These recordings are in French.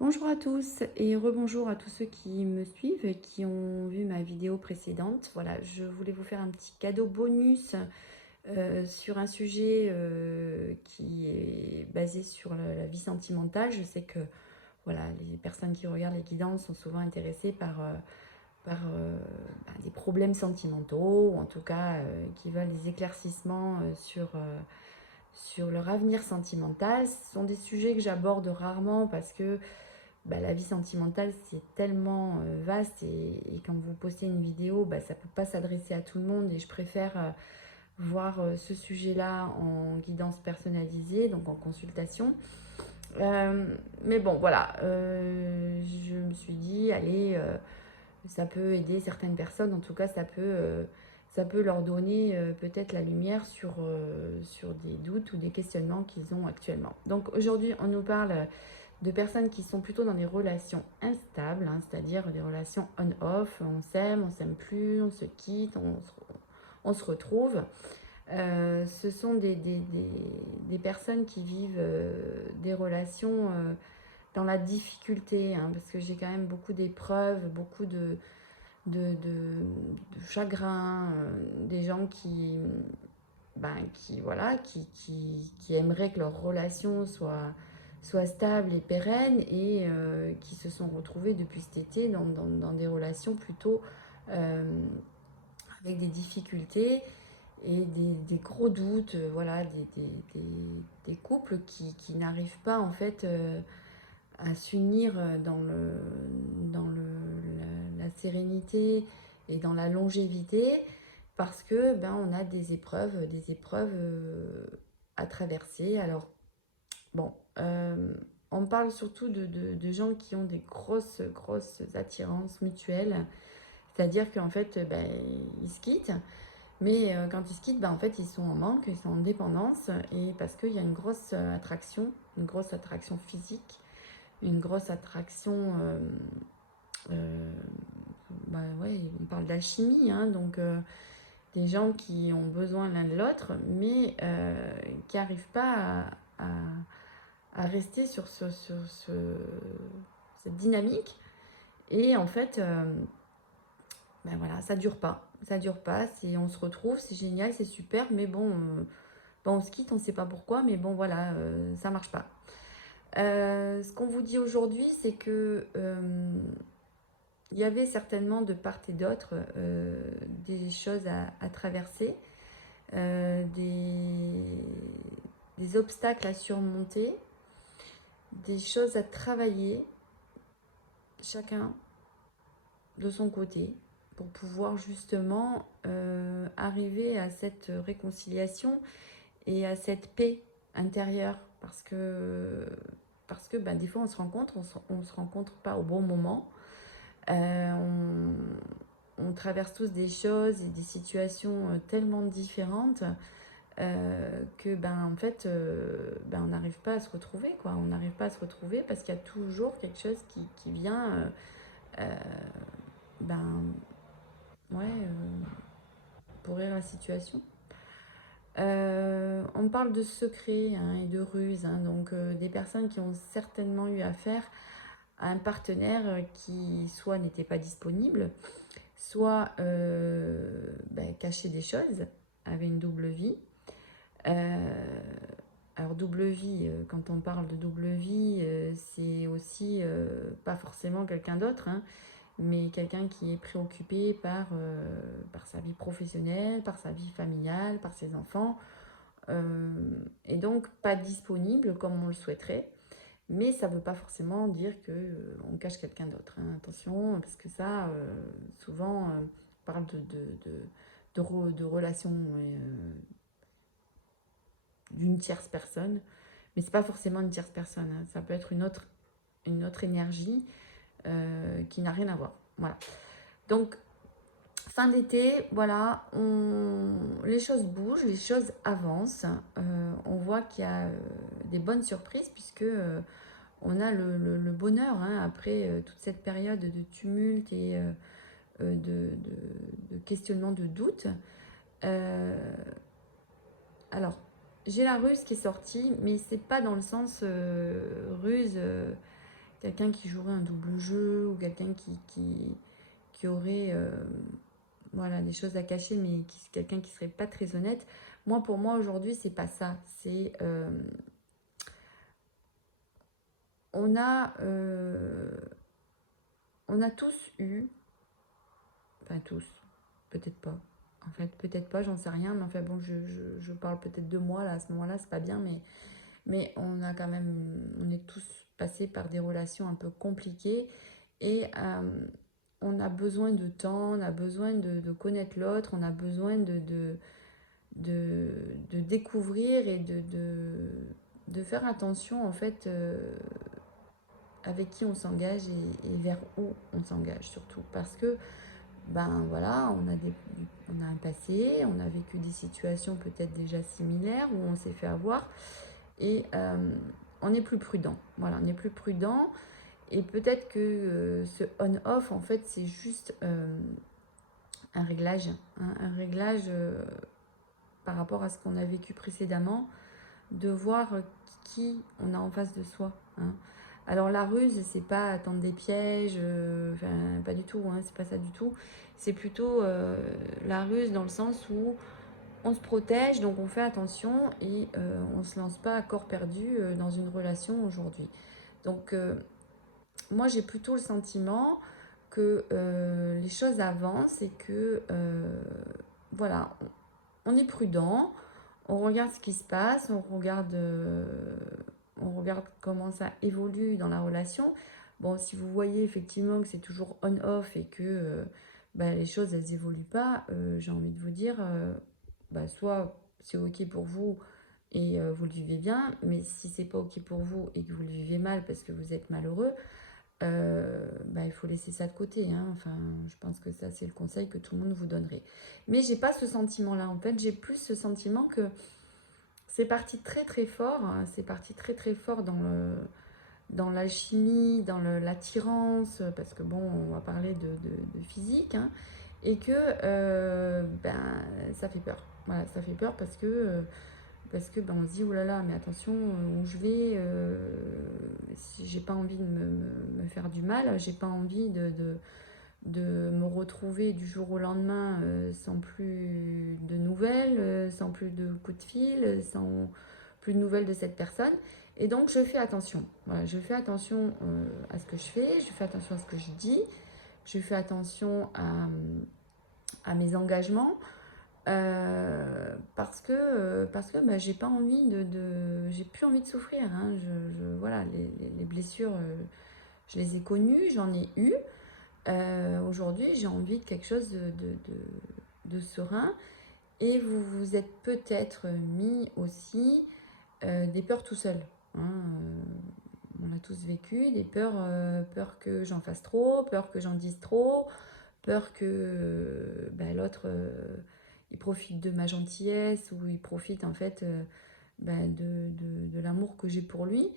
Bonjour à tous et rebonjour à tous ceux qui me suivent et qui ont vu ma vidéo précédente. Voilà, je voulais vous faire un petit cadeau bonus sur un sujet qui est basé sur la vie sentimentale. Je sais que voilà, les personnes qui regardent les guidances sont souvent intéressées par des problèmes sentimentaux ou en tout cas qui veulent des éclaircissements sur leur avenir sentimental. Ce sont des sujets que j'aborde rarement parce que la vie sentimentale, c'est tellement vaste et quand vous postez une vidéo, ça ne peut pas s'adresser à tout le monde et je préfère voir ce sujet-là en guidance personnalisée, donc en consultation. Mais bon, voilà, je me suis dit, allez, ça peut aider certaines personnes, en tout cas, ça peut leur donner peut-être la lumière sur des doutes ou des questionnements qu'ils ont actuellement. Donc aujourd'hui, on nous parle de personnes qui sont plutôt dans des relations instables, hein, c'est-à-dire des relations on-off, on s'aime plus, on se quitte, on se retrouve. Ce sont des personnes qui vivent des relations dans la difficulté, hein, parce que j'ai quand même beaucoup d'épreuves, beaucoup de chagrin, des gens voilà, qui aimeraient que leur relation soit stable et pérenne et qui se sont retrouvés depuis cet été dans des relations plutôt avec des difficultés et des gros doutes, voilà, des couples qui n'arrivent pas en fait à s'unir dans la sérénité et dans la longévité parce que on a des épreuves à traverser. Alors bon, on parle surtout de gens qui ont des grosses attirances mutuelles, c'est-à-dire qu'en fait, ils se quittent, mais quand ils se quittent, en fait, ils sont en manque, ils sont en dépendance, et parce qu'il y a une grosse attraction physique, une grosse attraction, euh, ouais, on parle d'alchimie, hein, donc des gens qui ont besoin l'un de l'autre, mais qui n'arrivent pas à rester sur cette dynamique. Et en fait, voilà, ça dure pas. Ça dure pas. On se retrouve, c'est génial, c'est super, mais bon, on se quitte, on ne sait pas pourquoi, mais bon, voilà, ça marche pas. Ce qu'on vous dit aujourd'hui, c'est que il y avait certainement de part et d'autre des choses à traverser, euh, des, des obstacles à surmonter, des choses à travailler, chacun de son côté, pour pouvoir justement arriver à cette réconciliation et à cette paix intérieure. Parce que des fois, on se rencontre pas au bon moment. On traverse tous des choses et des situations tellement différentes que en fait on n'arrive pas à se retrouver, quoi. On n'arrive pas à se retrouver parce qu'il y a toujours quelque chose qui vient euh, ben ouais pourrir la situation. On parle de secrets, hein, et de ruses, hein, donc des personnes qui ont certainement eu affaire à un partenaire qui soit n'était pas disponible, soit cachait des choses, avait une double vie. Euh, alors double vie, quand on parle de double vie, c'est aussi pas forcément quelqu'un d'autre, hein, mais quelqu'un qui est préoccupé par sa vie professionnelle, par sa vie familiale, par ses enfants, et donc pas disponible comme on le souhaiterait. Mais ça ne veut pas forcément dire qu'on cache quelqu'un d'autre, hein. Attention, parce que ça, souvent, on parle de relations d'une tierce personne, mais c'est pas forcément une tierce personne, hein. Ça peut être une autre énergie qui n'a rien à voir. Voilà. Donc, fin d'été, voilà, les choses bougent, les choses avancent. On voit qu'il y a des bonnes surprises puisque on a le bonheur, hein, après toute cette période de tumulte et de questionnement, de doute. Euh, alors, j'ai la ruse qui est sortie, mais c'est pas dans le sens ruse quelqu'un qui jouerait un double jeu ou quelqu'un qui aurait voilà, des choses à cacher, mais quelqu'un qui serait pas très honnête. Moi, pour moi, aujourd'hui, c'est pas ça. C'est on a on a tous eu, enfin tous, peut-être pas. En fait, peut-être pas, j'en sais rien, mais enfin bon, je parle peut-être de moi là, à ce moment-là, c'est pas bien, mais on a quand même, on est tous passés par des relations un peu compliquées et on a besoin de temps, on a besoin de connaître l'autre, on a besoin de découvrir et de faire attention en fait avec qui on s'engage et vers où on s'engage surtout parce que ben voilà on a un passé, on a vécu des situations peut-être déjà similaires où on s'est fait avoir et on est plus prudent, voilà, on est plus prudent et peut-être que ce on-off en fait c'est juste un réglage, hein, un réglage par rapport à ce qu'on a vécu précédemment, de voir qui on a en face de soi, hein. Alors la ruse, c'est pas attendre des pièges, enfin pas du tout, hein, c'est pas ça du tout. C'est plutôt la ruse dans le sens où on se protège, donc on fait attention et on se lance pas à corps perdu dans une relation aujourd'hui. Donc moi j'ai plutôt le sentiment que les choses avancent et que voilà, on est prudent, on regarde ce qui se passe, on regarde comment ça évolue dans la relation. Bon, si vous voyez effectivement que c'est toujours on-off et que bah, les choses elles évoluent pas, j'ai envie de vous dire, bah, soit c'est ok pour vous et vous le vivez bien, mais si c'est pas ok pour vous et que vous le vivez mal parce que vous êtes malheureux, bah, il faut laisser ça de côté, hein. Enfin, je pense que ça c'est le conseil que tout le monde vous donnerait. Mais j'ai pas ce sentiment-là. En fait, j'ai plus ce sentiment que c'est parti très très fort, hein. C'est parti très très fort dans l'alchimie, dans l'attirance, parce que bon, on va parler de physique, hein, et que ben, ça fait peur. Voilà, ça fait peur parce que ben, on se dit, oh là là, mais attention, où je vais, si j'ai pas envie de me faire du mal, j'ai pas envie de me retrouver du jour au lendemain sans plus de nouvelles, sans plus de coups de fil, sans plus de nouvelles de cette personne. Et donc je fais attention. Voilà, je fais attention à ce que je fais, je fais attention à ce que je dis, je fais attention à mes engagements. Parce que bah, j'ai pas envie j'ai plus envie de souffrir, hein. Voilà, les blessures, je les ai connues, j'en ai eu. Aujourd'hui, j'ai envie de quelque chose de serein. Et vous vous êtes peut-être mis aussi des peurs tout seul, hein. On a tous vécu des peurs, peur que j'en fasse trop, peur que j'en dise trop, peur que bah, l'autre il profite de ma gentillesse ou il profite en fait bah, de l'amour que j'ai pour lui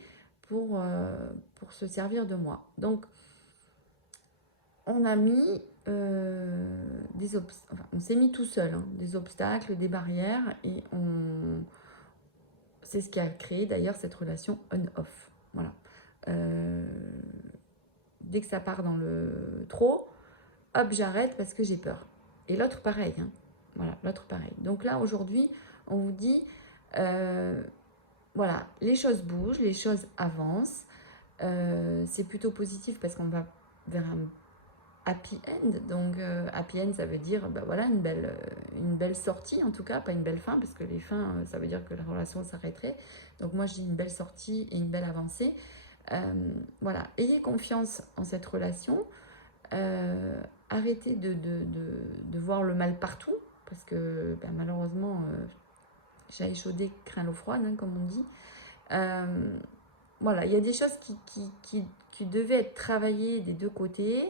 pour se servir de moi. Donc on a mis enfin, on s'est mis tout seul, hein, des obstacles, des barrières, et c'est ce qui a créé d'ailleurs cette relation on-off. Voilà. Euh, Dès que ça part dans le trop, hop, j'arrête parce que j'ai peur. Et l'autre pareil, hein. Voilà, l'autre pareil. Donc là, aujourd'hui, on vous dit, euh, voilà, les choses bougent, les choses avancent. C'est plutôt positif parce qu'on va vers un happy end. Donc happy end, ça veut dire bah, voilà, une belle sortie en tout cas, pas une belle fin, parce que les fins, ça veut dire que la relation s'arrêterait. Donc moi je dis une belle sortie et une belle avancée. Voilà, ayez confiance en cette relation. Arrêtez de voir le mal partout, parce que bah, malheureusement, chat échaudé craint l'eau froide, hein, comme on dit. Voilà, il y a des choses qui devaient être travaillées des deux côtés.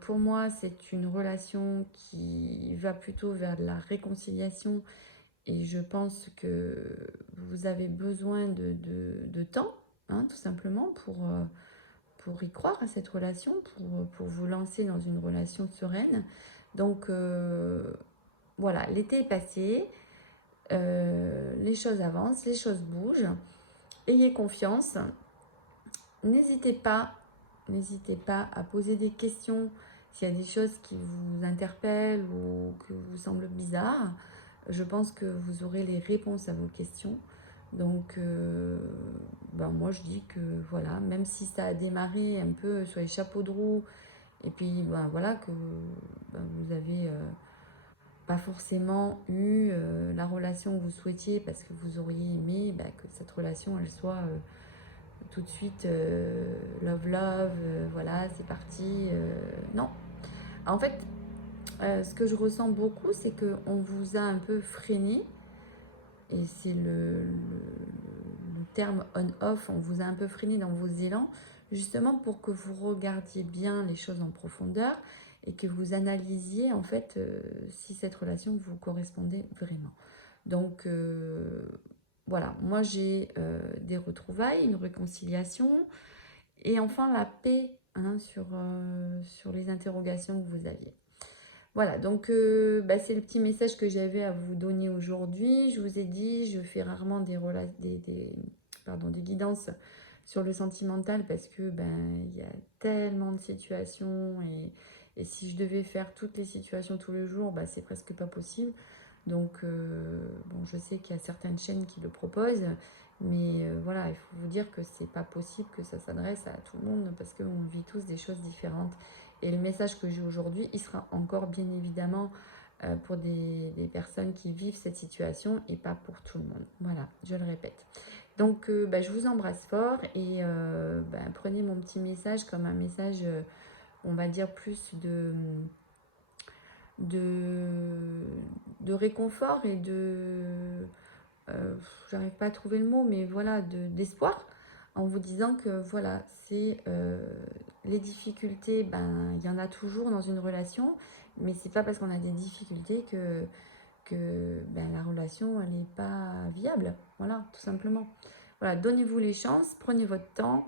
Pour moi, c'est une relation qui va plutôt vers de la réconciliation et je pense que vous avez besoin de temps, hein, tout simplement, pour y croire à cette relation, pour vous lancer dans une relation sereine. Donc voilà, l'été est passé, les choses avancent, les choses bougent, ayez confiance n'hésitez pas, n'hésitez pas à poser des questions s'il y a des choses qui vous interpellent ou que vous semblent bizarres. Je pense que vous aurez les réponses à vos questions. Donc, ben moi je dis que voilà, même si ça a démarré un peu sur les chapeaux de roue, et puis ben voilà que ben, vous avez pas forcément eu la relation que vous souhaitiez parce que vous auriez aimé ben, que cette relation elle soit tout de suite love love, voilà c'est parti. Non, en fait, ce que je ressens beaucoup, c'est qu'on vous a un peu freiné, et c'est le terme on-off, on vous a un peu freiné dans vos élans, justement pour que vous regardiez bien les choses en profondeur et que vous analysiez en fait si cette relation vous correspondait vraiment. Donc voilà, moi j'ai des retrouvailles, une réconciliation et enfin la paix hein, sur les interrogations que vous aviez. Voilà, donc bah, c'est le petit message que j'avais à vous donner aujourd'hui. Je vous ai dit, je fais rarement des guidances sur le sentimental parce que ben il y a tellement de situations et si je devais faire toutes les situations tous les jours, bah, c'est presque pas possible. Donc bon, je sais qu'il y a certaines chaînes qui le proposent, mais voilà, il faut vous dire que c'est pas possible que ça s'adresse à tout le monde parce qu'on vit tous des choses différentes. Et le message que j'ai aujourd'hui, il sera encore bien évidemment pour des personnes qui vivent cette situation et pas pour tout le monde. Voilà, je le répète. Donc, bah, je vous embrasse fort et bah, prenez mon petit message comme un message, on va dire, plus de, de réconfort et j'arrive pas à trouver le mot, mais voilà, d'espoir, en vous disant que voilà, c'est les difficultés, ben il y en a toujours dans une relation, mais c'est pas parce qu'on a des difficultés que ben, la relation elle n'est pas viable. Voilà, tout simplement. Voilà, donnez-vous les chances, prenez votre temps,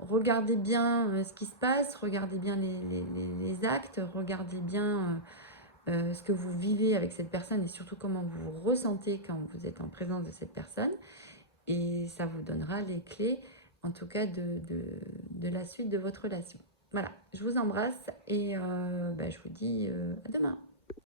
regardez bien ce qui se passe, regardez bien les actes, regardez bien ce que vous vivez avec cette personne et surtout comment vous vous ressentez quand vous êtes en présence de cette personne. Et ça vous donnera les clés, en tout cas, de la suite de votre relation. Voilà, je vous embrasse et bah, je vous dis à demain.